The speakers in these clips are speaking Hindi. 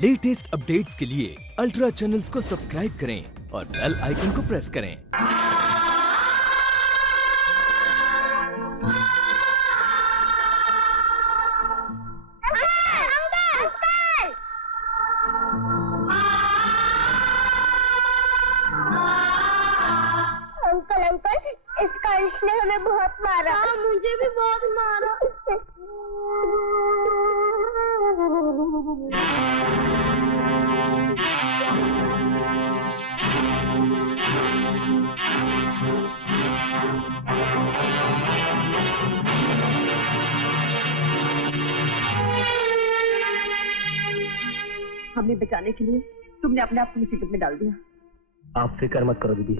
लेटेस्ट अपडेट्स के लिए अल्ट्रा चैनल्स को सब्सक्राइब करें और बेल आइकन को प्रेस करें। अंकल अंकल, इस कारिश ने हमें बहुत मारा। हाँ, मुझे भी बहुत मारा। हमें बचाने के लिए तुमने अपने आप को मुसीबत में डाल दिया। आप फिक्र मत करो दीदी,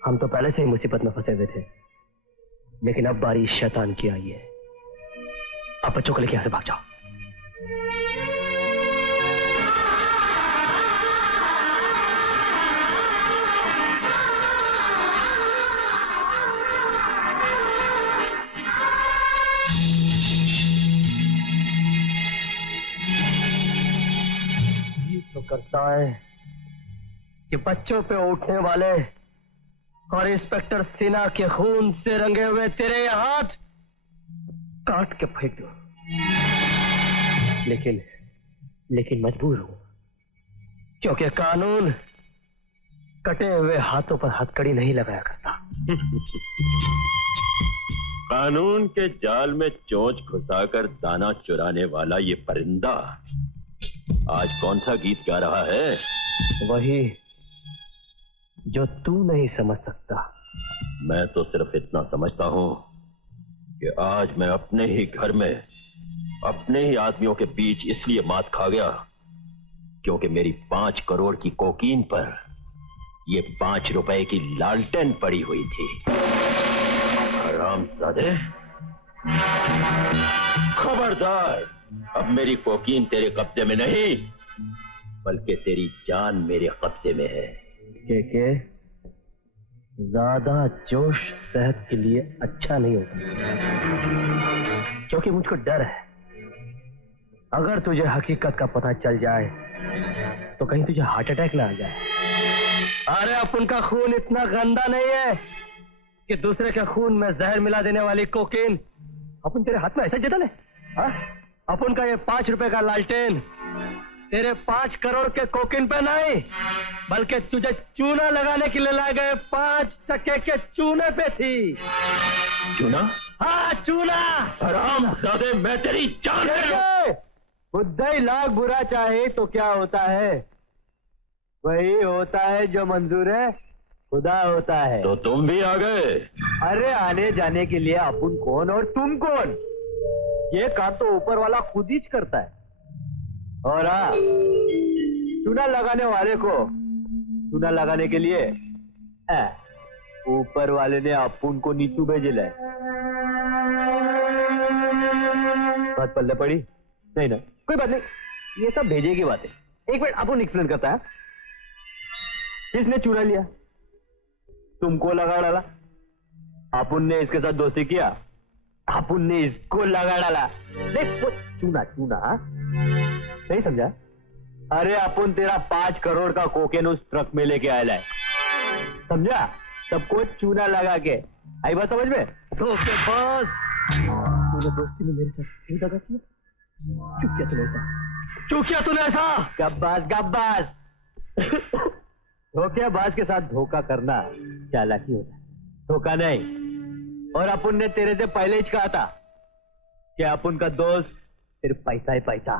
हम तो पहले से ही मुसीबत में फंसे हुए थे, लेकिन अब बारी शैतान की आई है। आप बच्चों को लेके यहां से भाग जाओ। ये तो करता है कि बच्चों पे उठने वाले और इंस्पेक्टर सिन्हा के खून से रंगे हुए तेरे ये हाथ काट के फेंक दो, लेकिन मजबूर हूं, क्योंकि कानून कटे हुए हाथों पर हथकड़ी नहीं लगाया करता। कानून के जाल में चोंच घुसाकर दाना चुराने वाला ये परिंदा आज कौन सा गीत गा रहा है? वही जो तू नहीं समझ सकता। मैं तो सिर्फ इतना समझता हूं कि आज मैं अपने ही घर में अपने ही आदमियों के बीच इसलिए मात खा गया क्योंकि मेरी 5 करोड़ की कोकीन पर ये 5 रुपए की लालटेन पड़ी हुई थी। हरामजादे, खबरदार, अब मेरी कोकीन तेरे कब्जे में नहीं बल्कि तेरी जान मेरे कब्जे में है। के ज्यादा जोश सेहत के लिए अच्छा नहीं होता, क्योंकि मुझको डर है अगर तुझे हकीकत का पता चल जाए तो कहीं तुझे हार्ट अटैक ना आ जाए। अरे अपन का खून इतना गंदा नहीं है कि दूसरे के खून में जहर मिला देने वाली कोकीन अपन तेरे हाथ में ऐसे जता ले। अपन का ये 5 रुपए का लालटेन तेरे 5 करोड़ के कोकीन पे नहीं बल्कि तुझे चूना लगाने के लिए लाए गए 5 टके के चूने पे थी। चूना? हाँ, चूना। हरामजादे, मैं तेरी जान ले। खुदा ही लाख बुरा चाहे तो क्या होता है? वही होता है जो मंजूर है खुदा होता है। तो तुम भी आ गए? अरे आने जाने के लिए अपन कौन और तुम कौन? ये काम तो ऊपर वाला खुद ही करता है। और हाँ, चूना लगाने वाले को चूना लगाने के लिए ऊपर वाले ने अपन को नीचू भेजे है। बात पल्ले पड़ी नहीं ना? कोई बात नहीं, ये सब भेजे की बात है। एक मिनट, अपन एक्सप्लेन करता है। किसने चूना लिया? तुमको लगा डाला। अपन ने इसके साथ दोस्ती किया, अपन ने इसको लगा डाला। देख वो चूना चूना नहीं समझा? अरे अपन तेरा 5 करोड़ का कोकेन उस ट्रक में लेके आया है, समझा? सबको चूना लगा के आई बात समझ में? तो उसके बस तूने दोस्ती में मेरे साथ क्यों दगा किया? क्यों किया तूने ऐसा? गब्बास धोखेबाज के साथ धोखा करना चालाकी होता है, धोखा नहीं। और अपन ने तेरे से पहले ही कहा था कि अपन का दोस्त सिर्फ पैसा ही पैसा,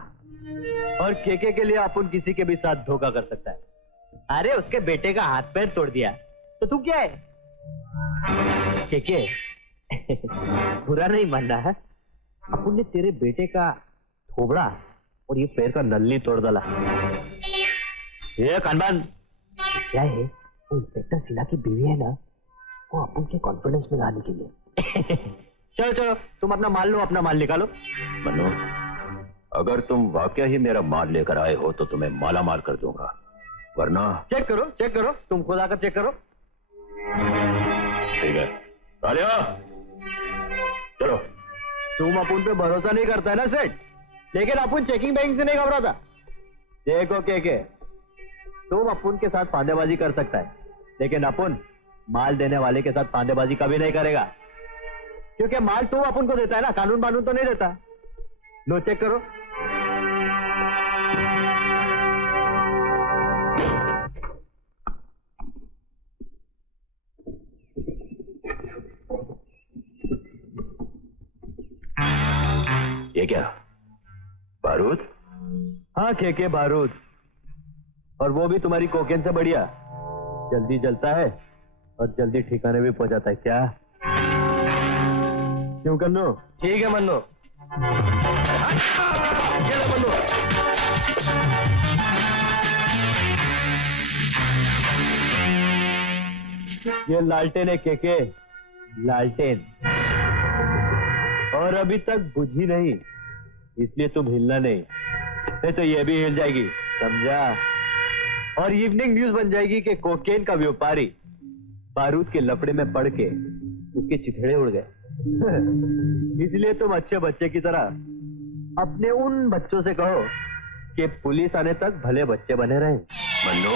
और केके के लिए अपन किसी के भी साथ धोखा कर सकता है। अरे उसके बेटे का हाथ पैर तोड़ दिया तो तू क्या है? केके बुरा नहीं मानना है, अपन ने तेरे बेटे का थोबड़ा और ये पैर का नल्ली तोड़ डाला। ये कानबान क्या है? वो इंस्पेक्टर सिन्हा की बीवी है ना, वो अपन के कॉन्फिडेंस में लाने के लिए। चलो चलो, तुम अपना माल निकालो। मनु, अगर तुम वाकई ही मेरा माल लेकर आए हो तो तुम्हें माला माल कर दूंगा, वरना चेक करो, तुम खुद आकर चेक करो। ठीक है, तालिया चलो। तुम अपन पे भरोसा नहीं करता है ना सेठ, लेकिन अपन चेकिंग बैंक से नहीं घबराता। देखो के तुम अपुन के साथ फांदेबाजी कर सकता है, लेकिन अपुन माल देने वाले के साथ फांदेबाजी कभी नहीं करेगा, क्योंकि माल तुम अपुन को देता है ना, कानून बानून तो नहीं देता। लो चेक करो। ये क्या, बारूद? हाँ के बारूद, और वो भी तुम्हारी कोकेन से बढ़िया। जल्दी जलता है और जल्दी ठिकाने भी पहुंचाता है। क्या क्यों कन्नू? ठीक है मन्नू। ये लो मन्नू। ये लालटेन है के लालटेन, और अभी तक बुझी नहीं, इसलिए तुम हिलना नहीं तो ये भी हिल जाएगी, समझा? और इवनिंग न्यूज बन जाएगी कि कोकेन का व्यापारी बारूद के लफड़े में पड़ के उसके चिथड़े उड़ गए। इसलिए तुम अच्छे बच्चे की तरह अपने उन बच्चों से कहो कि पुलिस आने तक भले बच्चे बने रहें। मन्नू,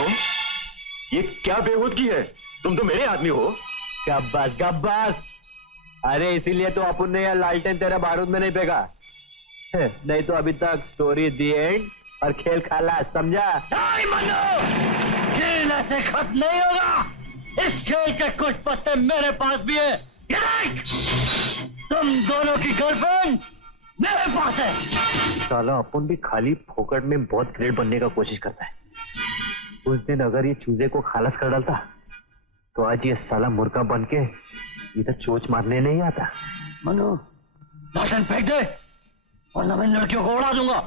ये क्या बेहूदगी है? तुम तो मेरे आदमी हो। गब्बास गब्बास, अरे इसीलिए तो अपन ने यह लालटेन तेरे बारूद में नहीं फेंका, नहीं तो अभी तक स्टोरी दी एंड और खेल खाला, समझा? नहीं मन्नू, खेल ऐसे खत्म नहीं होगा। इस खेल के कुछ पत्ते मेरे पास भी है। ये देख, तुम दोनों की गर्लफ्रेंड मेरे पास है। साला अपन भी खाली फोकट में बहुत ग्रेट बनने का कोशिश करता है। उस दिन अगर ये चूजे को खालस कर डालता तो आज ये साला मुर्गा बन के इधर चोच मारने नहीं आता। मनु, लालटेन फेंक दे वरना मैं लड़कियों को उड़ा दूंगा।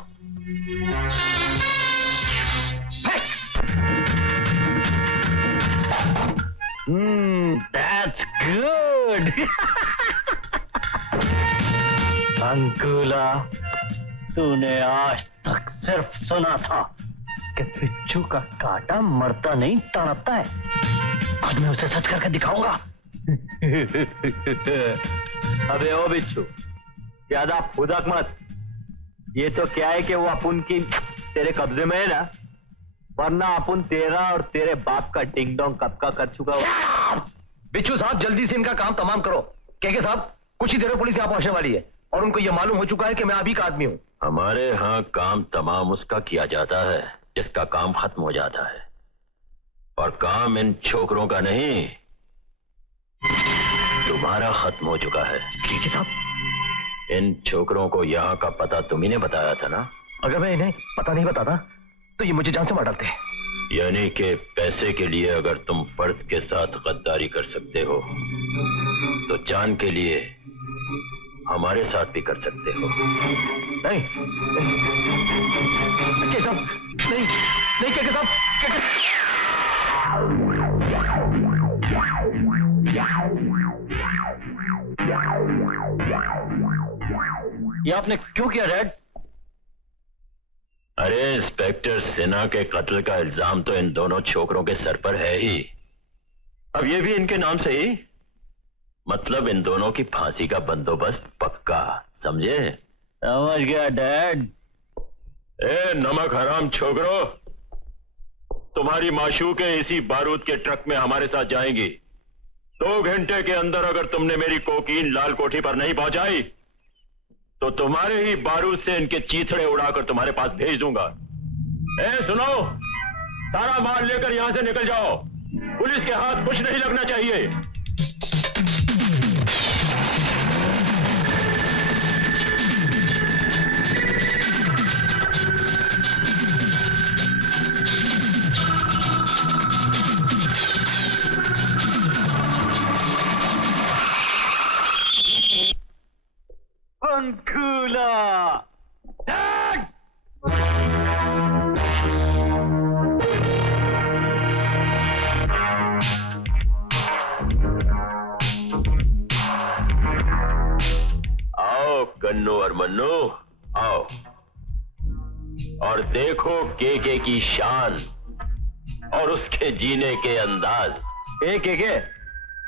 That's good. अंकुला, तूने आज तक सिर्फ सुना था कि बिच्छू का कांटा मरता नहीं तड़पता है। आज मैं उसे सच करके दिखाऊंगा। अबे ओ बिच्छू, ज्यादा फुदक मत। ये तो क्या है कि वो अपुन की तेरे कब्जे में है ना, वरना अपुन तेरा और तेरे बाप का डिंग डोंग कब का कर चुका हो। बिच्छू साहब, जल्दी से इनका काम तमाम करो। के साहब, कुछ ही देर में पुलिस यहाँ पहुंचने वाली है और उनको यह मालूम हो चुका है कि मैं अभी का आदमी हूँ। हमारे यहाँ काम तमाम उसका किया जाता है जिसका काम खत्म हो जाता है, और काम इन छोकरों का नहीं, तुम्हारा खत्म हो चुका है। के साहब, इन छोकरों को यहाँ का पता तुम्ही ने बताया था ना? अगर मैं इन्हें पता नहीं बताता तो ये मुझे जान से मार डालते। यानी कि पैसे के लिए अगर तुम फर्ज के साथ गद्दारी कर सकते हो तो जान के लिए हमारे साथ भी कर सकते हो। नहीं के साहब, नहीं नहीं के साहब, ये आपने क्यों किया डैड? अरे इंस्पेक्टर सिन्हा के कत्ल का इल्जाम तो इन दोनों छोकरों के सर पर है ही, अब ये भी इनके नाम से ही, मतलब इन दोनों की फांसी का बंदोबस्त पक्का, समझे? समझ गया डैड। ए नमक हराम छोकरो, तुम्हारी माशूके इसी बारूद के ट्रक में हमारे साथ जाएंगी। 2 घंटे के अंदर अगर तुमने मेरी कोकीन लाल कोठी पर नहीं पहुंचाई तो तुम्हारे ही बारूद से इनके चीथड़े उड़ाकर तुम्हारे पास भेज दूंगा। सुनो, सारा माल लेकर यहां से निकल जाओ, पुलिस के हाथ कुछ नहीं लगना चाहिए। अंकुला, आओ कन्नू और मन्नू, आओ और देखो के की शान और उसके जीने के अंदाज। के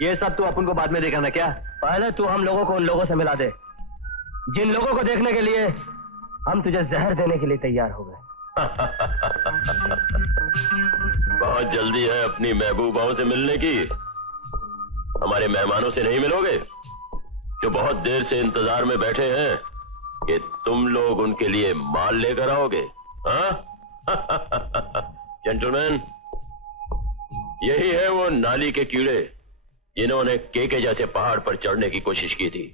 ये सब तू अपन को बाद में दिखाना क्या? पहले तू हम लोगों को उन लोगों से मिला दे जिन लोगों को देखने के लिए हम तुझे जहर देने के लिए तैयार हो गए। बहुत जल्दी है अपनी महबूबाओं से मिलने की। हमारे मेहमानों से नहीं मिलोगे जो बहुत देर से इंतजार में बैठे हैं कि तुम लोग उनके लिए माल लेकर आओगे? हाँ? जेंटलमैन, यही है वो नाली के कीड़े जिन्होंने केके जैसे पहाड़ पर चढ़ने की कोशिश की थी।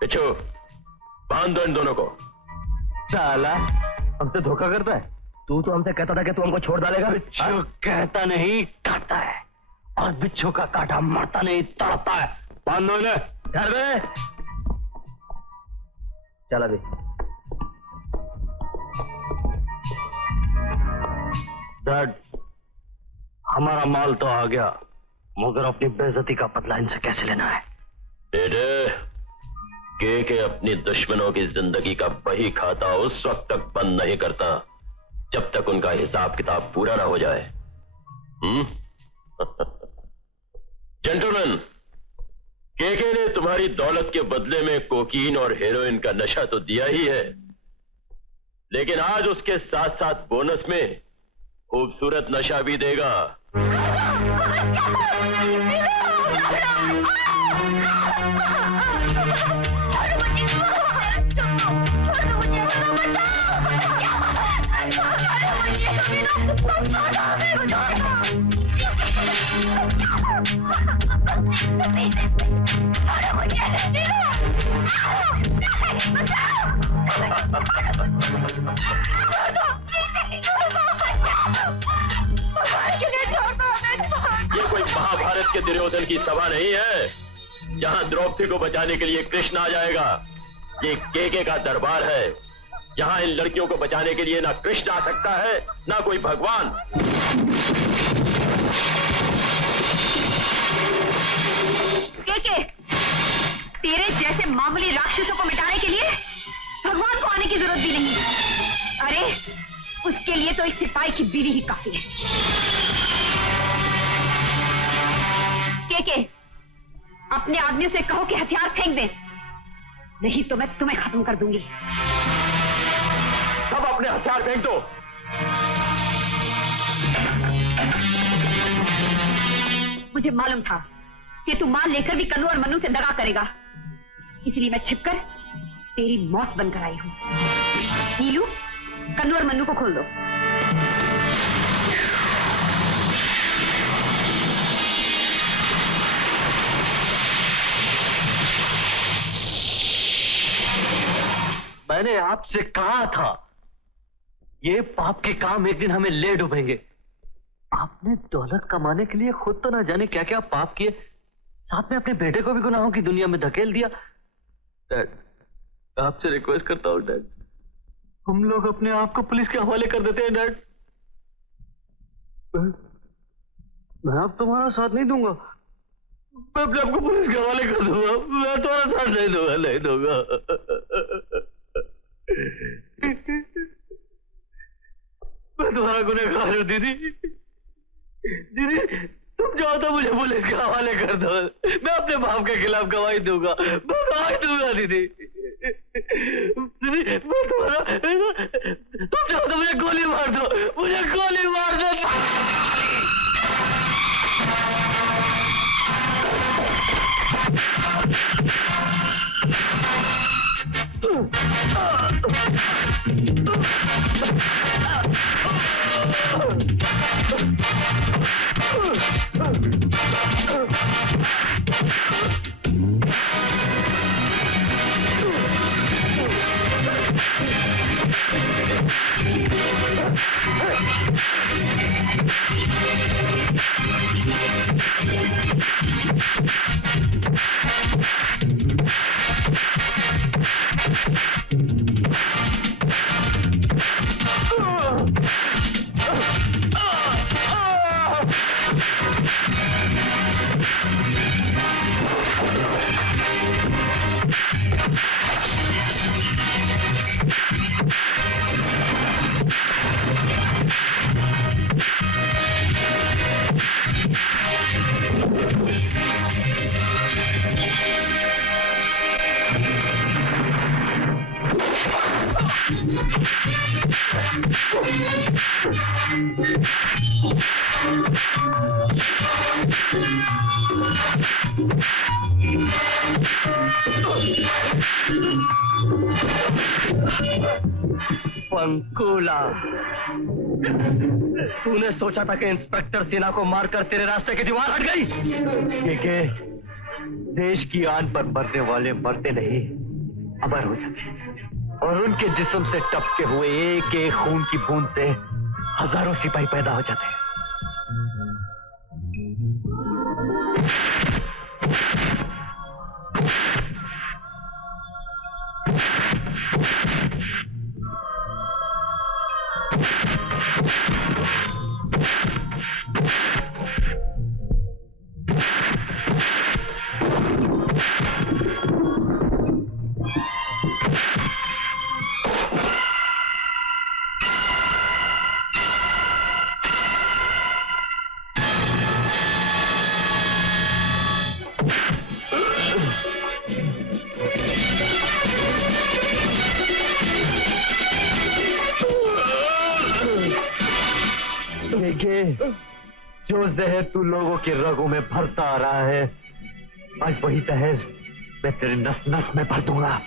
पिछो, बांध दो इन दोनों को। साला हमसे धोखा करता है। तू तो हमसे कहता था कि तू हमको छोड़ डालेगा। बिच्छू कहता नहीं, काटता है, और बिच्छू का काटा मरता नहीं, तड़पता है। बांध दो इन्हें। घर में चल अभी। डैड, हमारा माल तो आ गया, मगर अपनी बेइज्जती का बदला इनसे कैसे लेना है? बेटे, के अपनी दुश्मनों की जिंदगी का बही खाता उस वक्त तक बंद नहीं करता जब तक उनका हिसाब किताब पूरा ना हो जाए। जेंटलमैन, के ने तुम्हारी दौलत के बदले में कोकीन और हेरोइन का नशा तो दिया ही है, लेकिन आज उसके साथ साथ बोनस में खूबसूरत नशा भी देगा। ये कोई महाभारत के दुर्योधन की सभा नहीं है जहां द्रौपदी को बचाने के लिए कृष्ण आ जाएगा। ये केके का दरबार है, यहां इन लड़कियों को बचाने के लिए ना कृष्ण आ सकता है ना कोई भगवान। केके, तेरे जैसे मामूली राक्षसों को मिटाने के लिए भगवान को आने की जरूरत भी नहीं। अरे उसके लिए तो एक सिपाही की बीवी ही काफी है। केके, अपने आदमियों से कहो कि हथियार फेंक दें, नहीं तो मैं तुम्हें खत्म कर दूंगी। सब अपने हथियार फेंक दो। मुझे मालूम था कि तू माल लेकर भी कन्नू और मन्नू से दगा करेगा, इसलिए मैं छिपकर तेरी मौत बनकर आई हूं। नीलू, कन्नू और मन्नू को खोल दो। मैंने आपसे कहा था, ये पाप के काम एक दिन हमें ले डूबेंगे। आपने दौलत कमाने के लिए खुद तो ना जाने क्या क्या पाप किए, साथ में अपने बेटे को भी गुनाहों की दुनिया में धकेल दिया। डैड, आपसे रिक्वेस्ट करता हूं डैड, हम लोग अपने आप को पुलिस के हवाले कर देते हैं। डैड, मैं अब तुम्हारा साथ नहीं दूंगा, मैं अपने आप को पुलिस के हवाले कर दूंगा। मैं तुम्हारा साथ नहीं दूंगा, नहीं दूंगा। मैं तुम्हारा गुनहगार हूं दीदी। दीदी, तुम चाहो तो मुझे पुलिस के हवाले कर दो, मैं अपने बाप के खिलाफ गवाही दूंगा, मैं गवाही दूंगा दीदी। दीदी, मैं तुम्हारा, तुम चाहो तो मुझे गोली मार दो, मुझे गोली मार दो। पंकुला, तूने सोचा था कि इंस्पेक्टर सिन्हा को मारकर तेरे रास्ते की दीवार हट गई? के देश की आन पर मरने वाले मरते नहीं, अमर हो जाते, और उनके जिस्म से टपके हुए एक एक खून की बूंद से हजारों सिपाही पैदा हो जाते हैं। जो जहर तू लोगों के रगों में भरता आ रहा है, आज वही जहर मैं तेरे नस नस में भर दूंगा।